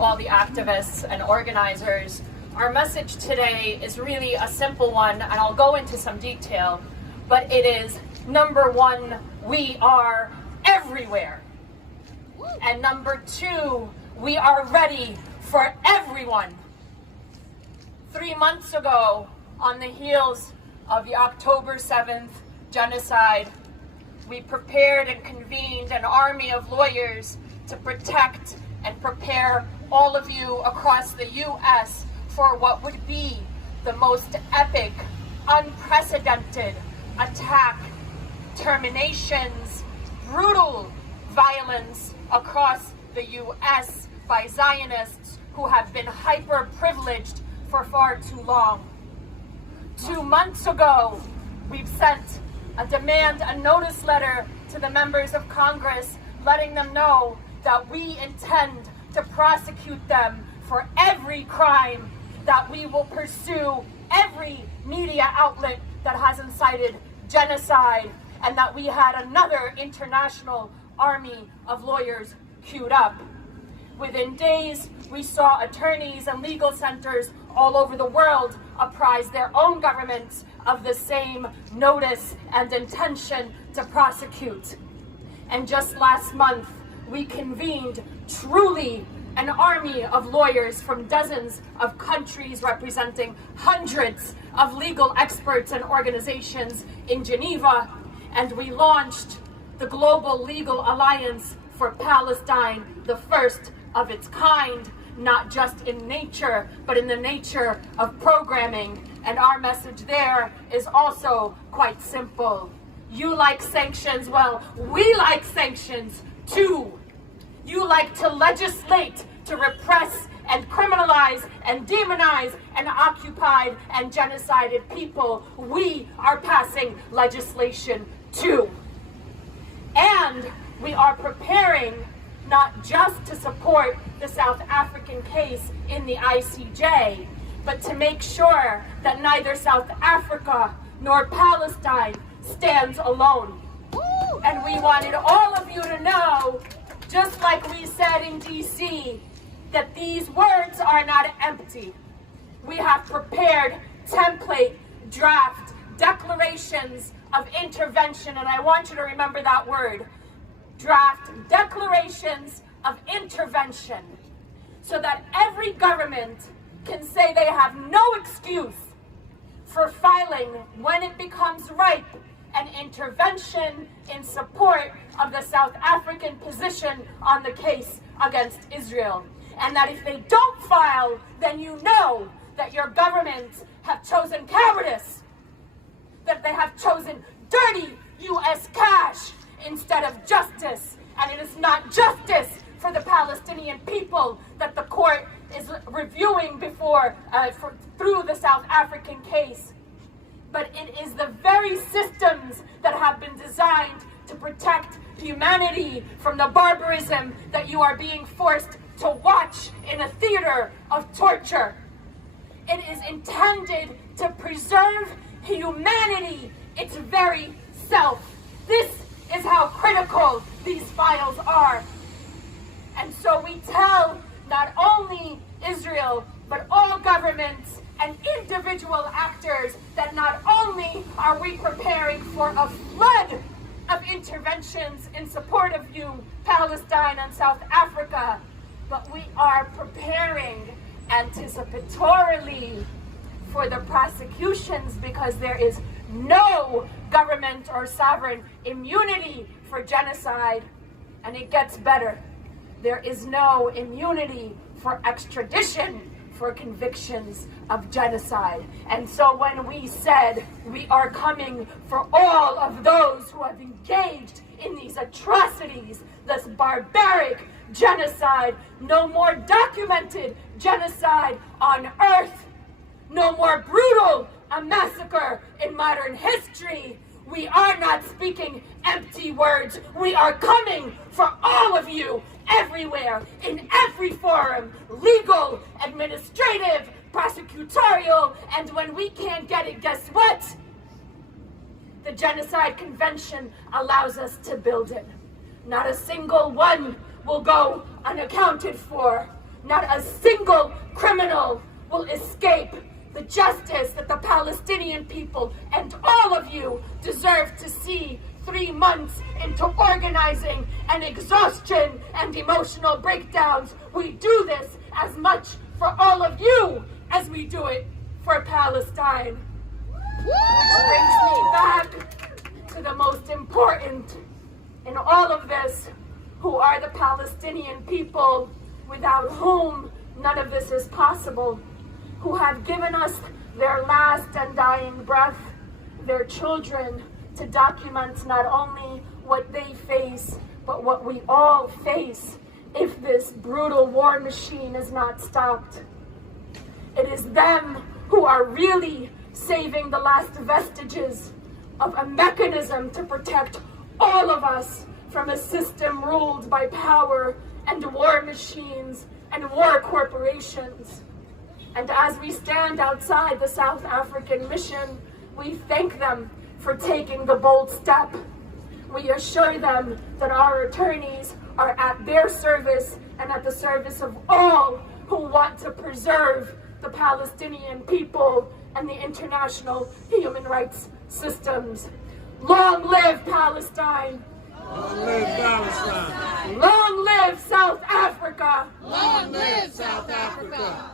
to all the activists and organizers. Our message today is really a simple one, and I'll go into some detail, but it is, number one, we are everywhere. And number two, we are ready for everyone. 3 months ago, on the heels of the October 7th genocide, we prepared and convened an army of lawyers to protect and prepare all of you across the U.S. for what would be the most epic, unprecedented attack, terminations, brutal violence across the U.S. by Zionists who have been hyper-privileged for far too long. 2 months ago, we've sent a notice letter to the members of Congress letting them know that we intend to prosecute them for every crime, that we will pursue every media outlet that has incited genocide, and that we had another international army of lawyers queued up. Within days, we saw attorneys and legal centers all over the world apprise their own governments of the same notice and intention to prosecute. And just last month, we convened truly an army of lawyers from dozens of countries representing hundreds of legal experts and organizations in Geneva, and we launched the Global Legal Alliance for Palestine, the first of its kind, not just in nature, but in the nature of programming. And our message there is also quite simple. You like sanctions? Well, we like sanctions too. You like to legislate to repress and criminalize and demonize an occupied and genocided people. We are passing legislation too. And we are preparing not just to support the South African case in the ICJ, but to make sure that neither South Africa nor Palestine stands alone. And we wanted all of you to know, just like we said in DC, that these words are not empty. We have prepared template, draft, declarations of intervention, and I want you to remember that word, draft declarations of intervention, so that every government can say they have no excuse for filing, when it becomes ripe, an intervention in support of the South African position on the case against Israel. And that if they don't file, then you know that your governments have chosen cowardice, that they have chosen dirty U.S. cash instead of justice. And it is not justice for the Palestinian people that the court is reviewing through the South African case, but it is the very systems that have been designed to protect humanity from the barbarism that you are being forced to watch in a theater of torture. It is intended to preserve humanity, its very self. This is how critical these files are. And so we tell not only Israel, but all governments and individual actors that not only are we preparing for a flood of interventions in support of you, Palestine and South Africa, but we are preparing anticipatorily for the prosecutions, because there is no government or sovereign immunity for genocide. And it gets better. There is no immunity for extradition for convictions of genocide. And so when we said we are coming for all of those who have engaged in these atrocities, this barbaric genocide, no more documented genocide on earth, no more brutal a massacre in modern history. We are not speaking empty words. We are coming for all of you, everywhere, in every forum, legal, administrative, prosecutorial, and when we can't get it, guess what? The Genocide Convention allows us to build it. Not a single one will go unaccounted for. not a single criminal will escape the justice that the Palestinian people and all of you deserve to see 3 months into organizing and exhaustion and emotional breakdowns. We do this as much for all of you as we do it for Palestine. Which brings me back to the most important in all of this, who are the Palestinian people, without whom none of this is possible, who have given us their last and dying breath, their children, to document not only what they face, but what we all face if this brutal war machine is not stopped. It is them who are really saving the last vestiges of a mechanism to protect all of us from a system ruled by power and war machines and war corporations. And as we stand outside the South African mission, we thank them for taking the bold step. We assure them that our attorneys are at their service and at the service of all who want to preserve the Palestinian people and the international human rights systems. Long live Palestine! Long live Palestine! Long live South Africa! Long live South Africa!